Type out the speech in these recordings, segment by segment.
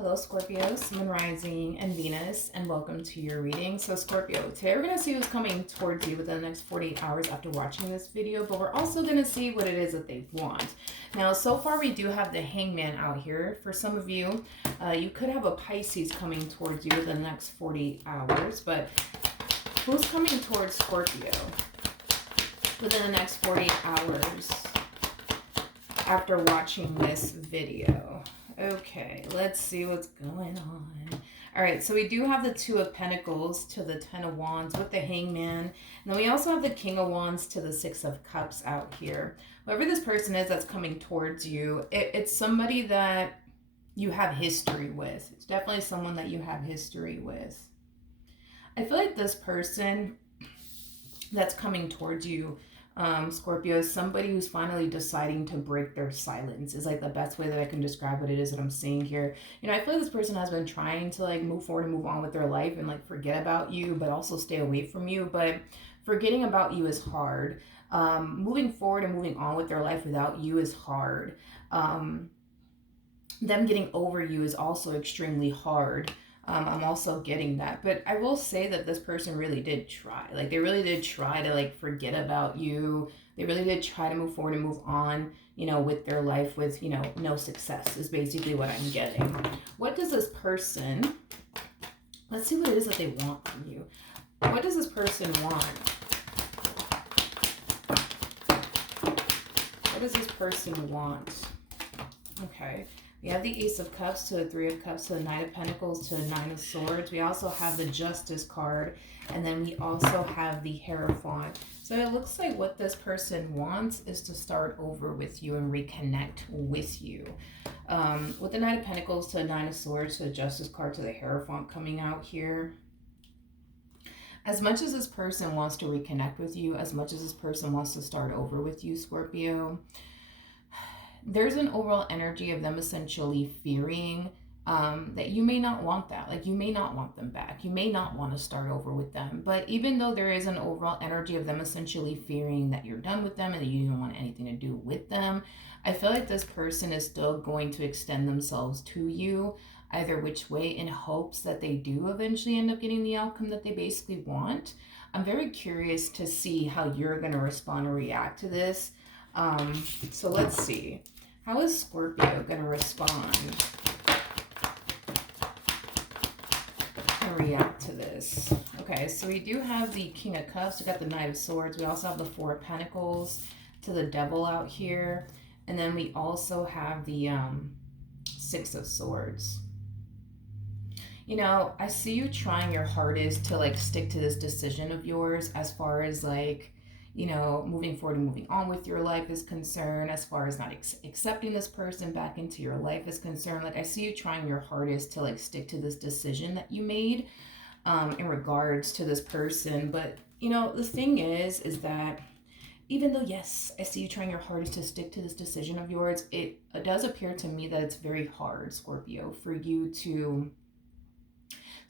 Hello Scorpio, Sun Rising and Venus, and welcome to your reading. So Scorpio, today we're going to see who's coming towards you within the next 48 hours after watching this video, but we're also going to see what it is that they want. Now, so far we do have the Hangman out here. For some of you, you could have a Pisces coming towards you within the next 48 hours, but who's coming towards Scorpio within the next 48 hours after watching this video? Okay, let's see what's going on. All right, so we do have the Two of Pentacles to the Ten of Wands with the Hangman. And then we also have the King of Wands to the Six of Cups out here. Whoever this person is that's coming towards you, it's somebody that you have history with. It's definitely someone that you have history with. I feel like this person that's coming towards you, Scorpio, is somebody who's finally deciding to break their silence is like the best way that I can describe what it is that I'm seeing here. You know, I feel like this person has been trying to like move forward and move on with their life and like forget about you, but also stay away from you. But forgetting about you is hard. Moving forward and moving on with their life without you is hard. Them getting over you is also extremely hard. I'm also getting that. But I will say that this person really did try. Like, they really did try to, like, forget about you. They really did try to move forward and move on, you know, with their life with, you know, no success is basically what I'm getting. What does this person... Let's see what it is that they want from you. What does this person want? What does this person want? Okay. We have the Ace of Cups to the Three of Cups to the Knight of Pentacles to the Nine of Swords. We also have the Justice card. And then we also have the Hierophant. So it looks like what this person wants is to start over with you and reconnect with you. With the Knight of Pentacles to the Nine of Swords to the Justice card to the Hierophant coming out here. As much as this person wants to reconnect with you, as much as this person wants to start over with you, Scorpio, there's an overall energy of them essentially fearing that you may not want that. Like, you may not want them back. You may not want to start over with them. But even though there is an overall energy of them essentially fearing that you're done with them and that you don't want anything to do with them, I feel like this person is still going to extend themselves to you either which way in hopes that they do eventually end up getting the outcome that they basically want. I'm very curious to see how you're going to respond or react to this. So let's see. How is Scorpio going to respond and react to this? Okay, so we do have the King of Cups. We got the Knight of Swords. We also have the Four of Pentacles to the Devil out here. And then we also have the Six of Swords. You know, I see you trying your hardest to like stick to this decision of yours as far as like, you know, moving forward and moving on with your life is concerned, as far as not accepting this person back into your life is concerned. Like, I see you trying your hardest to like stick to this decision that you made in regards to this person. But, you know, the thing is that even though, yes, I see you trying your hardest to stick to this decision of yours, it does appear to me that it's very hard, Scorpio, for you to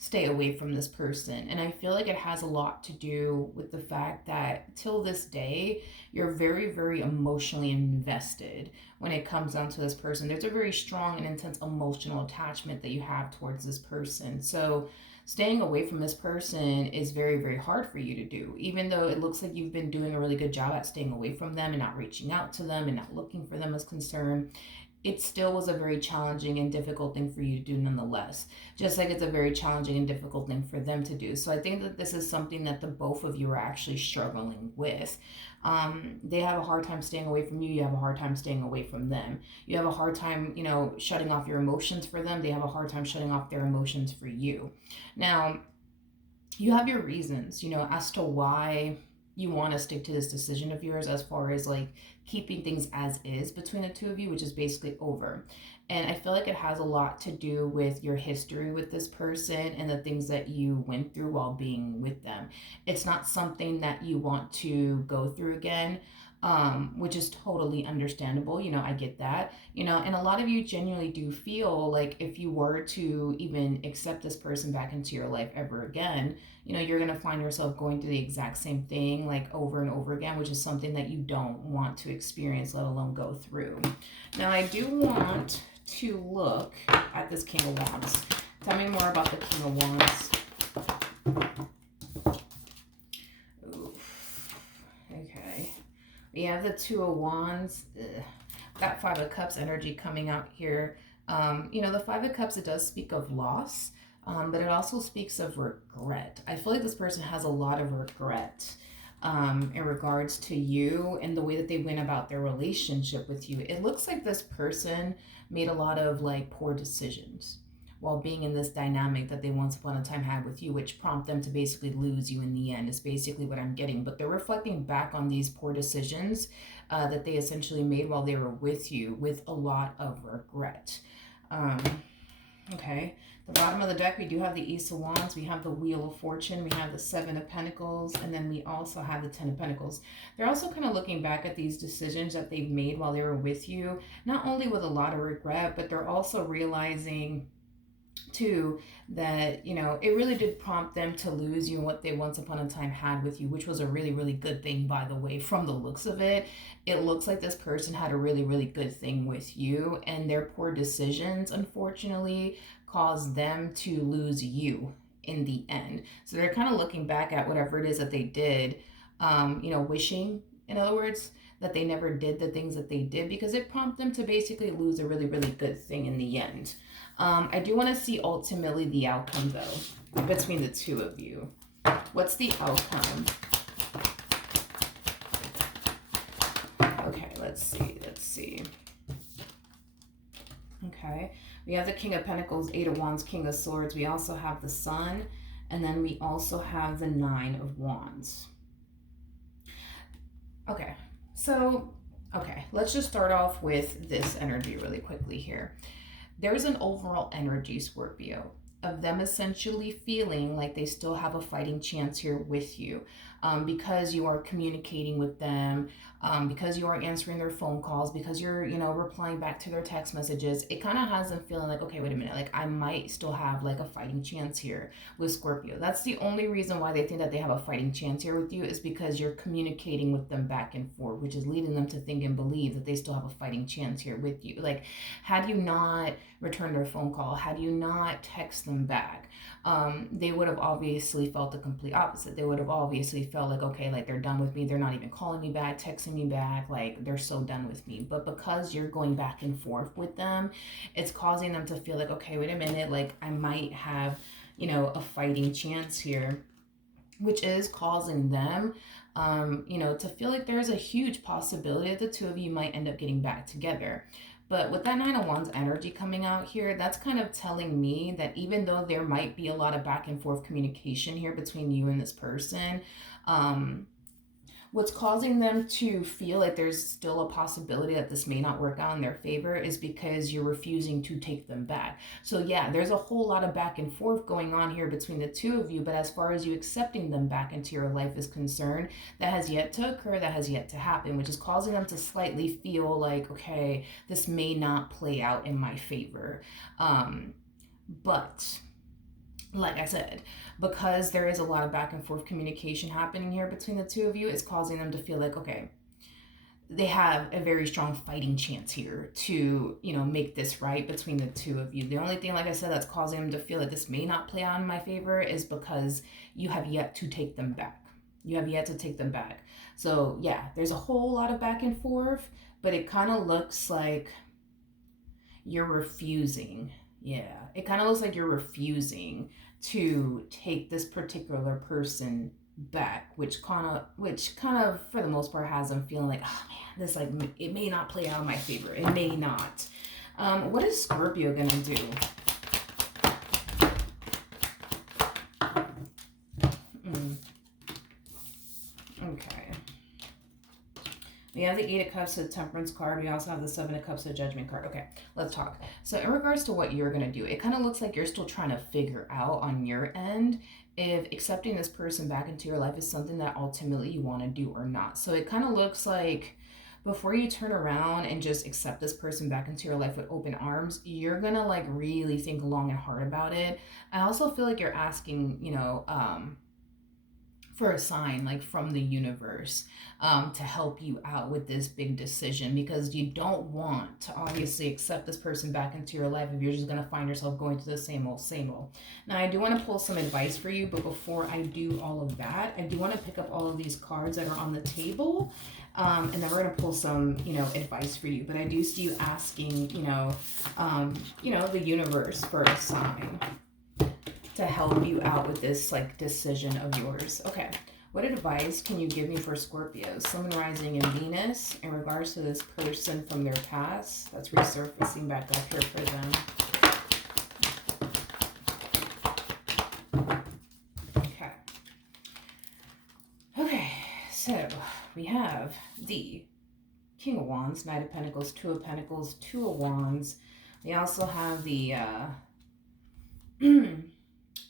stay away from this person. And I feel like it has a lot to do with the fact that till this day, you're very, very emotionally invested when it comes down to this person. There's a very strong and intense emotional attachment that you have towards this person. So staying away from this person is very, very hard for you to do, even though it looks like you've been doing a really good job at staying away from them and not reaching out to them and not looking for them as concerned. It still was a very challenging and difficult thing for you to do nonetheless, just like it's a very challenging and difficult thing for them to do. So I think that this is something that the both of you are actually struggling with. They have a hard time staying away from you. You have a hard time staying away from them. You have a hard time, you know, shutting off your emotions for them. They have a hard time shutting off their emotions for you. Now, you have your reasons, you know, as to why you want to stick to this decision of yours as far as like keeping things as is between the two of you, which is basically over. And I feel like it has a lot to do with your history with this person and the things that you went through while being with them. It's not something that you want to go through again. Which is totally understandable. You know, I get that, you know, and a lot of you genuinely do feel like if you were to even accept this person back into your life ever again, you know, you're going to find yourself going through the exact same thing like over and over again, which is something that you don't want to experience, let alone go through. Now, I do want to look at this King of Wands. Tell me more about the King of Wands. Oof. Okay. We have the Two of Wands. Ugh. That Five of Cups energy coming out here. You know, the Five of Cups, it does speak of loss, but it also speaks of regret. I feel like this person has a lot of regret in regards to you and the way that they went about their relationship with you. It looks like this person made a lot of like poor decisions while being in this dynamic that they once upon a time had with you, which prompt them to basically lose you in the end, is basically what I'm getting. But they're reflecting back on these poor decisions that they essentially made while they were with you with a lot of regret. Okay, the bottom of the deck, we do have the Ace of Wands, we have the Wheel of Fortune, we have the Seven of Pentacles, and then we also have the Ten of Pentacles. They're also kind of looking back at these decisions that they've made while they were with you, not only with a lot of regret, but they're also realizing too that, you know, it really did prompt them to lose you and what they once upon a time had with you, which was a really, really good thing, by the way. From the looks of it, it looks like this person had a really, really good thing with you, and their poor decisions unfortunately caused them to lose you in the end. So they're kind of looking back at whatever it is that they did, you know, wishing, in other words, that they never did the things that they did, because it prompted them to basically lose a really, really good thing in the end. I do want to see ultimately the outcome, though, between the two of you. What's the outcome? Okay, let's see. Okay, we have the King of Pentacles, Eight of Wands, King of Swords. We also have the Sun, and then we also have the Nine of Wands. Okay, so, let's just start off with this energy really quickly here. There's an overall energy, Scorpio, of them essentially feeling like they still have a fighting chance here with you, because you are communicating with them, because you are answering their phone calls, because you're, you know, replying back to their text messages. It kind of has them feeling like, okay, wait a minute, like I might still have like a fighting chance here with Scorpio. That's the only reason why they think that they have a fighting chance here with you, is because you're communicating with them back and forth, which is leading them to think and believe that they still have a fighting chance here with you. Like, had you not returned their phone call, had you not text them back, they would have obviously felt the complete opposite. They would have obviously felt like, okay, like they're done with me. They're not even calling me back, texting me back. Like, they're so done with me. But because you're going back and forth with them, it's causing them to feel like, okay, wait a minute, like I might have, you know, a fighting chance here, which is causing them, you know, to feel like there's a huge possibility that the two of you might end up getting back together. But with that Nine of Wands energy coming out here, that's kind of telling me that even though there might be a lot of back and forth communication here between you and this person, what's causing them to feel like there's still a possibility that this may not work out in their favor is because you're refusing to take them back. So yeah, there's a whole lot of back and forth going on here between the two of you, but as far as you accepting them back into your life is concerned, that has yet to occur, that has yet to happen, which is causing them to slightly feel like, okay, this may not play out in my favor. But like I said, because there is a lot of back and forth communication happening here between the two of you, it's causing them to feel like, okay, they have a very strong fighting chance here to, you know, make this right between the two of you. The only thing, like I said, that's causing them to feel like this may not play out in my favor is because you have yet to take them back. You have yet to take them back. So yeah, there's a whole lot of back and forth, but it kind of looks like you're refusing. Yeah, it kind of looks like you're refusing to take this particular person back, which kind of for the most part has them feeling like, oh man, this, like, it may not play out in my favor. It may not. What is Scorpio gonna do? Okay. We have the Eight of Cups, the Temperance card. We also have the Seven of Cups, the Judgment card. Okay, let's talk. So in regards to what you're going to do, it kind of looks like you're still trying to figure out on your end if accepting this person back into your life is something that ultimately you want to do or not. So it kind of looks like before you turn around and just accept this person back into your life with open arms, you're going to like really think long and hard about it. I also feel like you're asking, you know, for a sign like from the universe, to help you out with this big decision, because you don't want to obviously accept this person back into your life if you're just going to find yourself going to the same old same old. Now I do want to pull some advice for you, but before I do all of that, I do want to pick up all of these cards that are on the table, and then we're going to pull some, advice for you. But I do see you asking, the universe for a sign to help you out with this like decision of yours. Okay, what advice can you give me for Scorpio, Sun, Rising, and Venus in regards to this person from their past that's resurfacing back up here for them? Okay. Okay, so we have the King of Wands, Knight of Pentacles, Two of Pentacles, Two of Wands. We also have the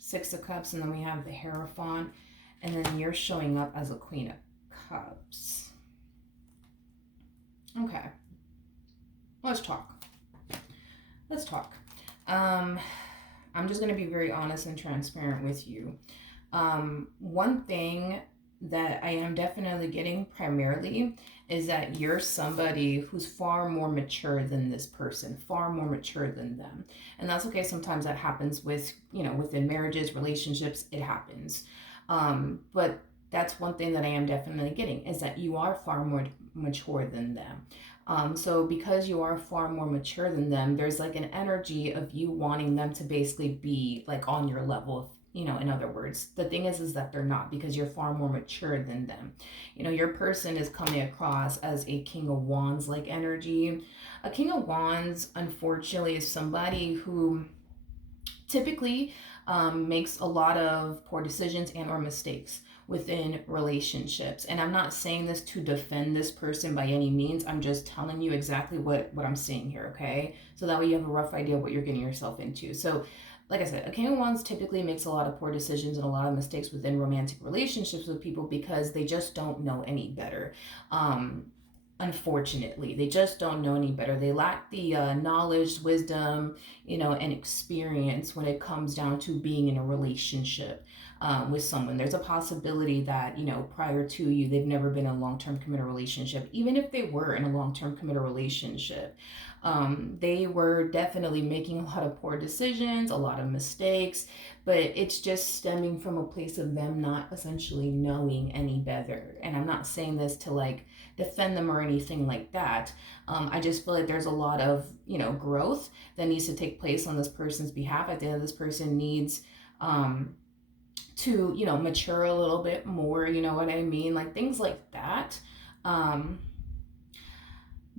Six of Cups, and then we have the Hierophant, and then you're showing up as a Queen of Cups. Okay, let's talk. I'm just going to be very honest and transparent with you. One thing that I am definitely getting primarily is that you're somebody who's far more mature than this person, far more mature than them. And that's okay. Sometimes that happens with, within marriages, relationships, it happens. But that's one thing that I am definitely getting, is that you are far more mature than them. So because you are far more mature than them, there's like an energy of you wanting them to basically be like on your level. In other words, the thing is that they're not, because you're far more mature than them. Your person is coming across as a King of Wands like energy. A King of Wands, unfortunately, is somebody who typically makes a lot of poor decisions and or mistakes within relationships. And I'm not saying this to defend this person by any means. I'm just telling you exactly what I'm seeing here, okay? So that way you have a rough idea of what you're getting yourself into. So like I said, a King of Wands typically makes a lot of poor decisions and a lot of mistakes within romantic relationships with people because they just don't know any better. Unfortunately, they just don't know any better. They lack the knowledge, wisdom, and experience when it comes down to being in a relationship with someone. There's a possibility that, prior to you, they've never been in a long-term committed relationship. Even if they were in a long-term committed relationship, they were definitely making a lot of poor decisions, a lot of mistakes, but it's just stemming from a place of them not essentially knowing any better. And I'm not saying this to like defend them or anything like that. I just feel like there's a lot of, growth that needs to take place on this person's behalf. I think this person needs to, mature a little bit more, you know what I mean? Like things like that.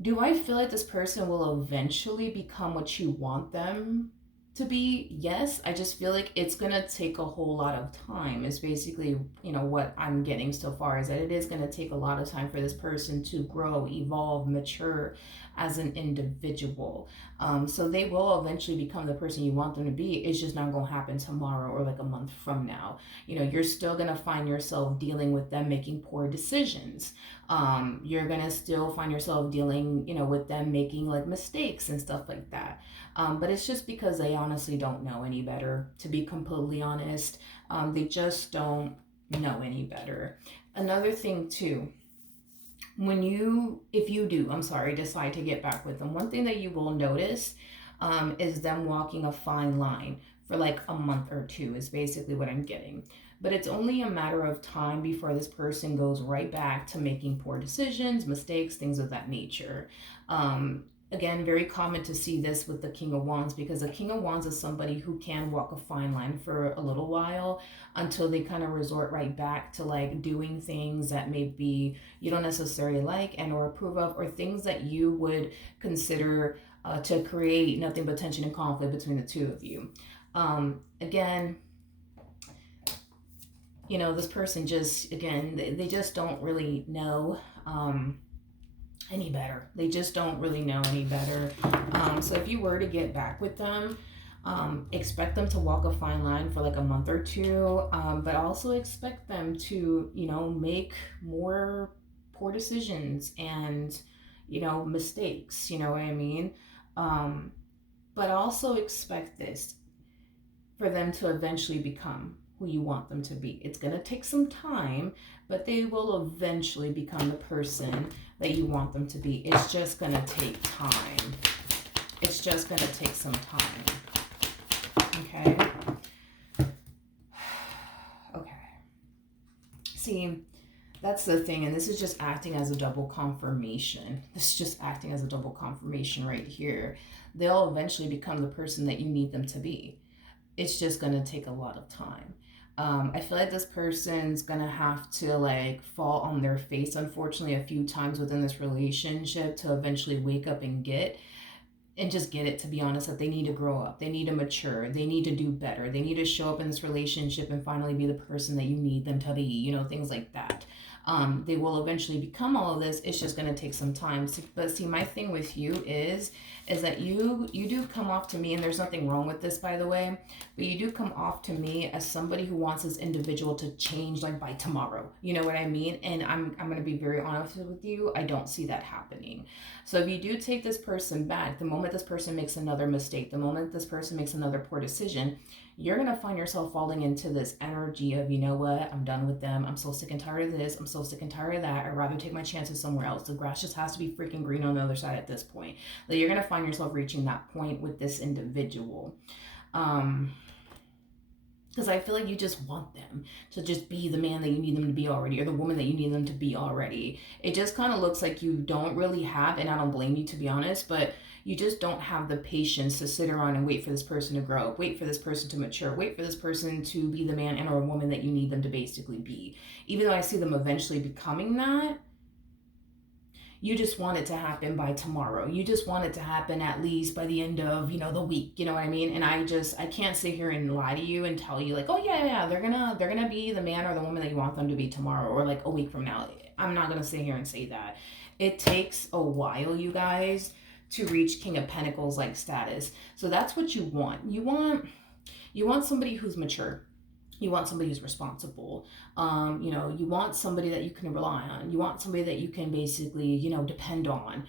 Do I feel like this person will eventually become what you want them to be? Yes. I just feel like it's going to take a whole lot of time, is basically, what I'm getting so far, is that it is going to take a lot of time for this person to grow, evolve, mature as an individual. So they will eventually become the person you want them to be. It's just not going to happen tomorrow or like a month from now. You're still going to find yourself dealing with them making poor decisions. You're going to still find yourself dealing, with them making like mistakes and stuff like that. But it's just because they honestly don't know any better, to be completely honest. They just don't know any better. Another thing too, if you do, decide to get back with them, one thing that you will notice is them walking a fine line for like a month or two, is basically what I'm getting. But it's only a matter of time before this person goes right back to making poor decisions, mistakes, things of that nature. Again, very common to see this with the King of Wands, because the King of Wands is somebody who can walk a fine line for a little while until they kind of resort right back to like doing things that maybe you don't necessarily like and or approve of, or things that you would consider to create nothing but tension and conflict between the two of you. Again, this person just, again, they just don't really know any better. They just don't really know any better. So if you were to get back with them, expect them to walk a fine line for like a month or two, but also expect them to, make more poor decisions and, mistakes, you know what I mean? But also expect this, for them to eventually become who you want them to be. It's going to take some time, but they will eventually become the person that you want them to be. It's just going to take time. It's just going to take some time. Okay? Okay. See, that's the thing, and this is just acting as a double confirmation. This is just acting as a double confirmation right here. They'll eventually become the person that you need them to be. It's just going to take a lot of time. I feel like this person's going to have to like fall on their face, unfortunately, a few times within this relationship to eventually wake up and get it, to be honest, that they need to grow up, they need to mature, they need to do better, they need to show up in this relationship and finally be the person that you need them to be, you know, things like that. They will eventually become all of this. It's just going to take some time. But see, my thing with you is that you do come off to me, and there's nothing wrong with this, by the way, but you do come off to me as somebody who wants this individual to change like by tomorrow. You know what I mean? And I'm going to be very honest with you. I don't see that happening. So if you do take this person back, the moment this person makes another mistake, the moment this person makes another poor decision, you're going to find yourself falling into this energy of, you know what, I'm done with them. I'm so sick and tired of this. I'm so sick and tired of that. I'd rather take my chances somewhere else. The grass just has to be freaking green on the other side at this point. Like, you're going to find yourself reaching that point with this individual. Because I feel like you just want them to just be the man that you need them to be already, or the woman that you need them to be already. It just kind of looks like you don't really have, and I don't blame you, to be honest, but you just don't have the patience to sit around and wait for this person to grow, wait for this person to mature, wait for this person to be the man and or woman that you need them to basically be. Even though I see them eventually becoming that, you just want it to happen by tomorrow. You just want it to happen at least by the end of, you know, the week. You know what I mean? And I can't sit here and lie to you and tell you like, oh yeah, they're gonna be the man or the woman that you want them to be tomorrow or like a week from now. I'm not gonna sit here and say that. It takes a while, you guys, to reach King of Pentacles like status. So that's what you want. You want somebody who's mature. You want somebody who's responsible. You know, you want somebody that you can rely on. You want somebody that you can basically, you know, depend on.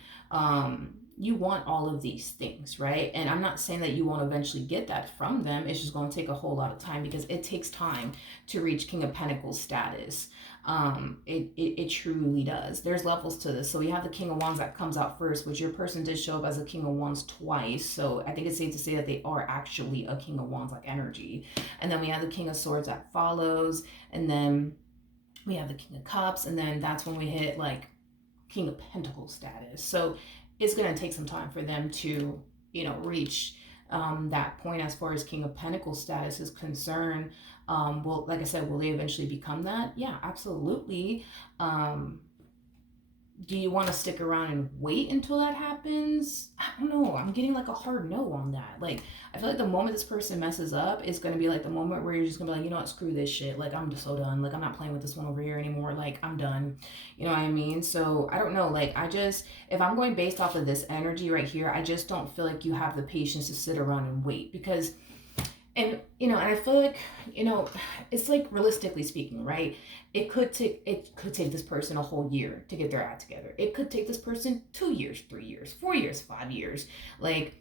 You want all of these things, right? And I'm not saying that you won't eventually get that from them. It's just going to take a whole lot of time because it takes time to reach King of Pentacles status. It truly does. There's levels to this. So we have the King of Wands that comes out first, which your person did show up as a King of Wands twice. So I think it's safe to say that they are actually a King of Wands like energy. And then we have the King of Swords that follows. And then we have the King of Cups. And then that's when we hit like King of Pentacles status. So it's going to take some time for them to, you know, reach that point as far as King of Pentacles status is concerned. Well, like I said, will they eventually become that? Yeah, absolutely. Do you want to stick around and wait until that happens? I don't know. I'm getting like a hard no on that. Like, I feel like the moment this person messes up is going to be like the moment where you're just going to be like, you know what, screw this shit. Like, I'm just so done. Like, I'm not playing with this one over here anymore. Like, I'm done. You know what I mean? So, I don't know. Like, if I'm going based off of this energy right here, I just don't feel like you have the patience to sit around and wait because... And, you know, and I feel like, you know, it's like realistically speaking, right? It could take this person a whole year to get their act together. It could take this person 2 years, 3 years, 4 years, 5 years. Like,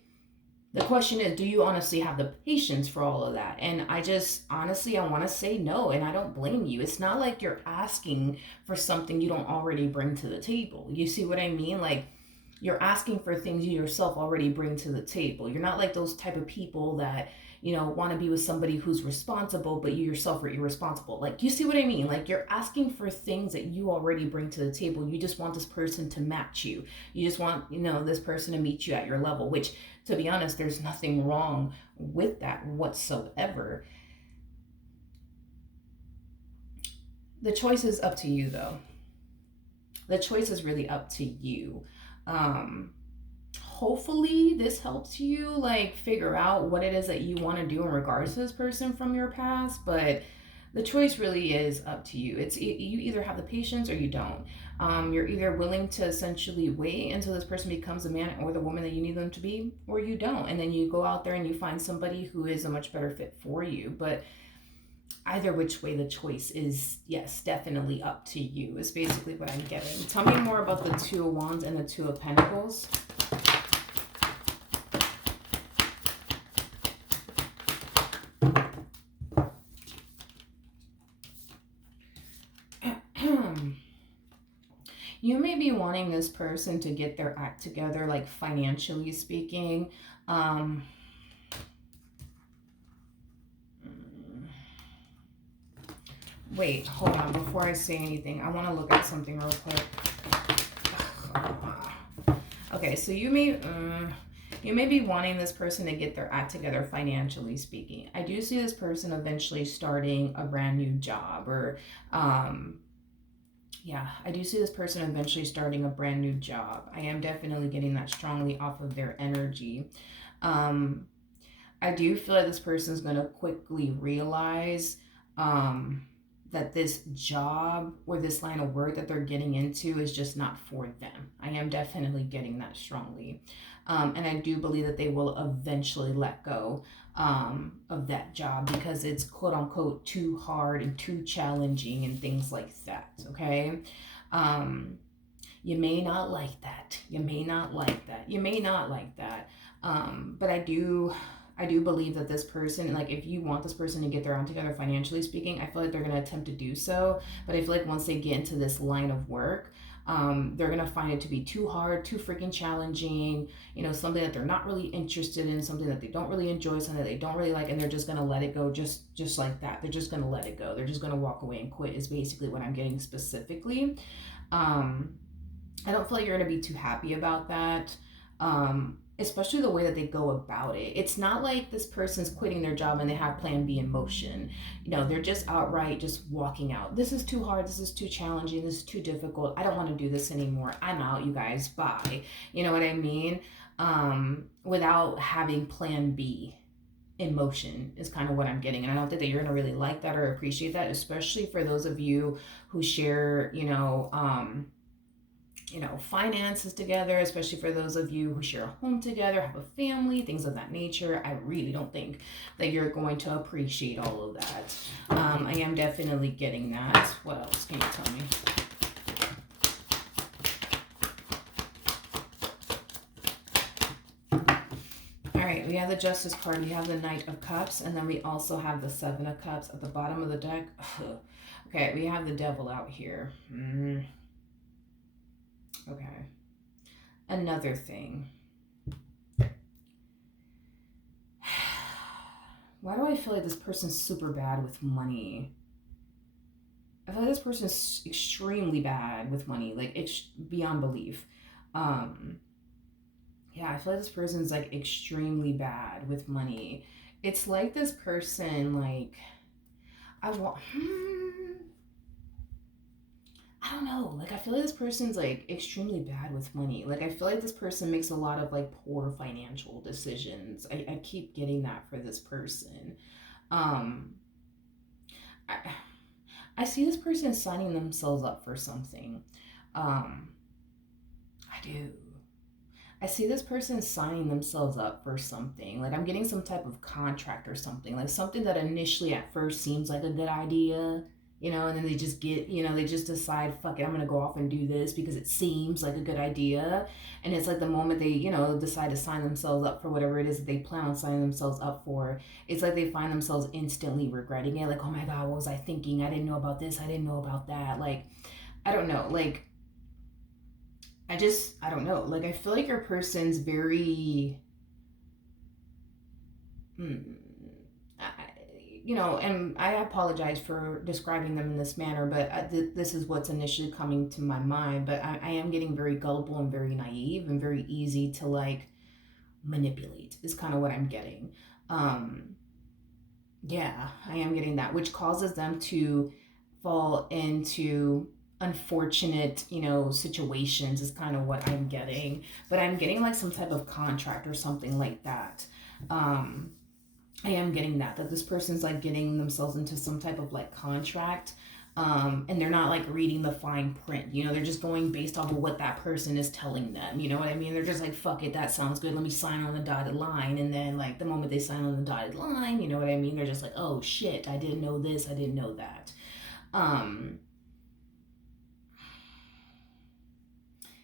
the question is, do you honestly have the patience for all of that? And I just, honestly, I want to say no, and I don't blame you. It's not like you're asking for something you don't already bring to the table. You see what I mean? Like, you're asking for things you yourself already bring to the table. You're not like those type of people that, you know, want to be with somebody who's responsible, but you yourself are irresponsible. Like, you see what I mean? Like, you're asking for things that you already bring to the table. You just want this person to match you. You just want, you know, this person to meet you at your level, which, to be honest, there's nothing wrong with that whatsoever. The choice is up to you, though. The choice is really up to you. Hopefully this helps you like figure out what it is that you want to do in regards to this person from your past, but the choice really is up to you. It's you either have the patience or you don't. You're either willing to essentially wait until this person becomes the man or the woman that you need them to be, or you don't, and then you go out there and you find somebody who is a much better fit for you. But either which way, the choice is, yes, definitely up to you, is basically what I'm getting. Tell me more about the Two of Wands and the Two of Pentacles. be wanting this person to get their act together, like financially speaking. Um, Wait, hold on. Before I say anything, I want to look at something real quick. Okay, so you may be wanting this person to get their act together financially speaking. I do see this person eventually starting a brand new job, or yeah, I do see this person eventually starting a brand new job. I am definitely getting that strongly off of their energy. Um, I do feel like this person is going to quickly realize um, that this job or this line of work that they're getting into is just not for them. I am definitely getting that strongly. And I do believe that they will eventually let go of that job because it's quote unquote too hard and too challenging and things like that. Okay. Um, you may not like that. You may not like that. You may not like that. But I do believe that this person, like if you want this person to get their own together financially speaking, I feel like they're gonna attempt to do so. But I feel like once they get into this line of work, they're gonna find it to be too hard, too freaking challenging, you know, something that they're not really interested in, something that they don't really enjoy, something that they don't really like, and they're just gonna let it go just like that. They're just gonna let it go. They're just gonna walk away and quit is basically what I'm getting specifically. Um, I don't feel like you're going to be too happy about that. Especially the way that they go about it. It's not like this person's quitting their job and they have plan B in motion. You know, they're just outright just walking out. This is too hard. This is too challenging. This is too difficult. I don't want to do this anymore. I'm out, you guys. Bye. You know what I mean? Without having plan B in motion is kind of what I'm getting. And I don't think that you're going to really like that or appreciate that, especially for those of you who share, finances together, especially for those of you who share a home together, have a family, things of that nature. I really don't think that you're going to appreciate all of that. I am definitely getting that. What else can you tell me? All right, we have the Justice card, we have the Knight of Cups, and then we also have the Seven of Cups at the bottom of the deck. Okay, we have the Devil out here. Okay. Another thing. Why do I feel like this person's super bad with money? I feel like this person's extremely bad with money, like it's beyond belief. Yeah, I feel like this person's like extremely bad with money. It's like this person, like, I want. I don't know. Like, I feel like this person's like extremely bad with money. Like, I feel like this person makes a lot of like poor financial decisions. I keep getting that for this person. Um, I, I see this person signing themselves up for something. Um, I do. I see this person signing themselves up for something. Like I'm getting some type of contract or something. Like something that initially at first seems like a good idea, and then they just they just decide, fuck it, I'm gonna go off and do this because it seems like a good idea. And it's like the moment they, decide to sign themselves up for whatever it is that they plan on signing themselves up for, it's like they find themselves instantly regretting it. Like, oh my God, what was I thinking? I didn't know about this. I didn't know about that. Like, I don't know. Like, I don't know. Like, I feel like your person's very, and I apologize for describing them in this manner, but this is what's initially coming to my mind. But I am getting very gullible and very naive and very easy to, like, manipulate, is kind of what I'm getting. Yeah, I am getting that, which causes them to fall into unfortunate, situations is kind of what I'm getting. But I'm getting like some type of contract or something like that. I am getting that this person's like getting themselves into some type of like contract. And they're not like reading the fine print, they're just going based off of what that person is telling them. You know what I mean? They're just like, fuck it, that sounds good. Let me sign on the dotted line. And then like the moment they sign on the dotted line, you know what I mean? They're just like, oh shit, I didn't know this, I didn't know that.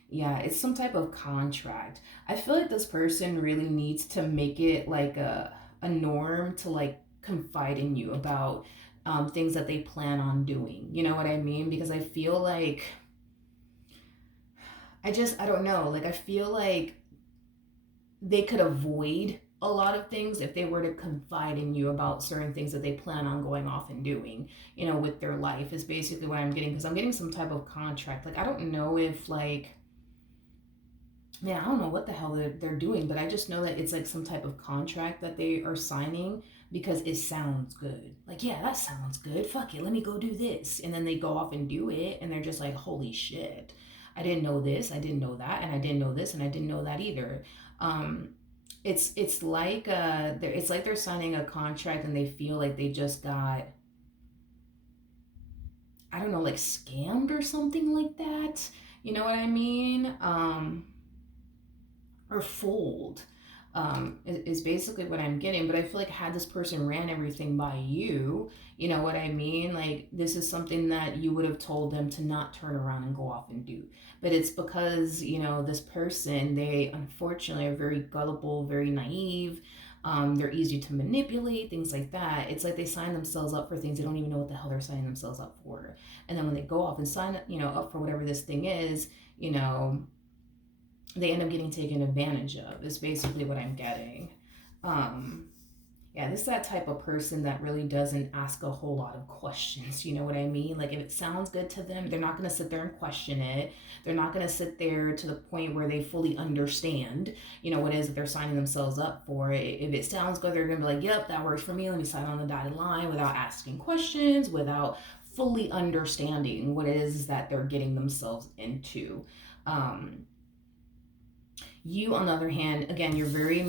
Yeah, it's some type of contract. I feel like this person really needs to make it like a norm to like confide in you about things that they plan on doing. You know what I mean? Because I feel like I don't know. Like, I feel like they could avoid a lot of things if they were to confide in you about certain things that they plan on going off and doing, with their life, is basically what I'm getting. Because I'm getting some type of contract. Like, I don't know if, like, man, I don't know what the hell they're doing, but I just know that it's like some type of contract that they are signing because it sounds good. Like, yeah, that sounds good. Fuck it, let me go do this. And then they go off and do it, and they're just like, holy shit. I didn't know this, I didn't know that, and I didn't know this, and I didn't know that either. Um, it's like it's like they're signing a contract and they feel like they just got, I don't know, like scammed or something like that. You know what I mean? Or fold, is basically what I'm getting. But I feel like had this person ran everything by you, you know what I mean? Like, this is something that you would have told them to not turn around and go off and do. But it's because, this person, they unfortunately are very gullible, very naive. They're easy to manipulate, things like that. It's like they sign themselves up for things they don't even know what the hell they're signing themselves up for. And then when they go off and sign, up for whatever this thing is, you know, they end up getting taken advantage of, is basically what I'm getting. um yeah, this is that type of person that really doesn't ask a whole lot of questions. You know what I mean? Like, if it sounds good to them, they're not going to sit there and question it. They're not going to sit there to the point where they fully understand, what it is that they're signing themselves up for. If it sounds good, they're going to be like, yep, that works for me. Let me sign on the dotted line, without asking questions, without fully understanding what it is that they're getting themselves into. Um, you, on the other hand, again, you're very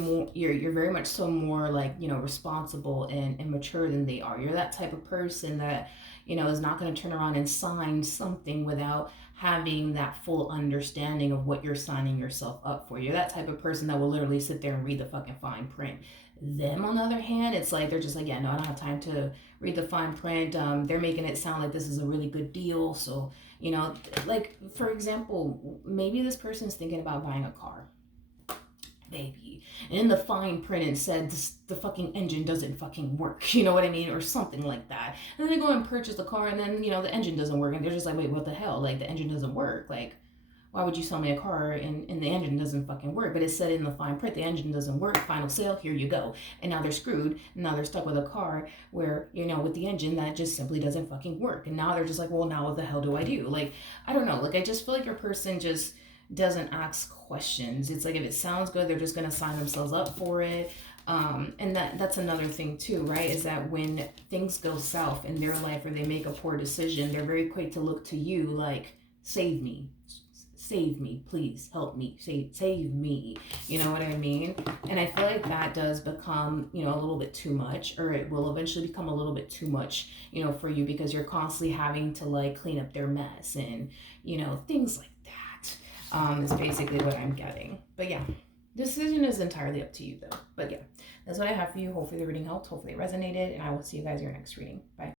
much so more, like, responsible and mature than they are. You're that type of person that, is not going to turn around and sign something without having that full understanding of what you're signing yourself up for. You're that type of person that will literally sit there and read the fucking fine print. Them, on the other hand, it's like they're just like, yeah, no, I don't have time to read the fine print. They're making it sound like this is a really good deal. So, like, for example, maybe this person's thinking about buying a car, baby. And in the fine print it said the fucking engine doesn't fucking work, you know what I mean? Or something like that. And then they go and purchase the car, and then, the engine doesn't work. And they're just like, wait, what the hell? Like, the engine doesn't work. Like, why would you sell me a car and the engine doesn't fucking work? But it said in the fine print, the engine doesn't work. Final sale, here you go. And now they're screwed. And now they're stuck with a car where, with the engine that just simply doesn't fucking work. And now they're just like, well, now what the hell do I do? Like, I don't know. Like, I just feel like your person just doesn't ask questions. It's like, if it sounds good, they're just gonna sign themselves up for it. And that's another thing too, right? Is that when things go south in their life or they make a poor decision, they're very quick to look to you like, save me, please help me, save me. You know what I mean? And I feel like that does become, a little bit too much, or it will eventually become a little bit too much, for you, because you're constantly having to, like, clean up their mess and, things like that. Is basically what I'm getting. But yeah, decision is entirely up to you though. But yeah, that's what I have for you. Hopefully the reading helped. Hopefully it resonated. And I will see you guys in your next reading. Bye.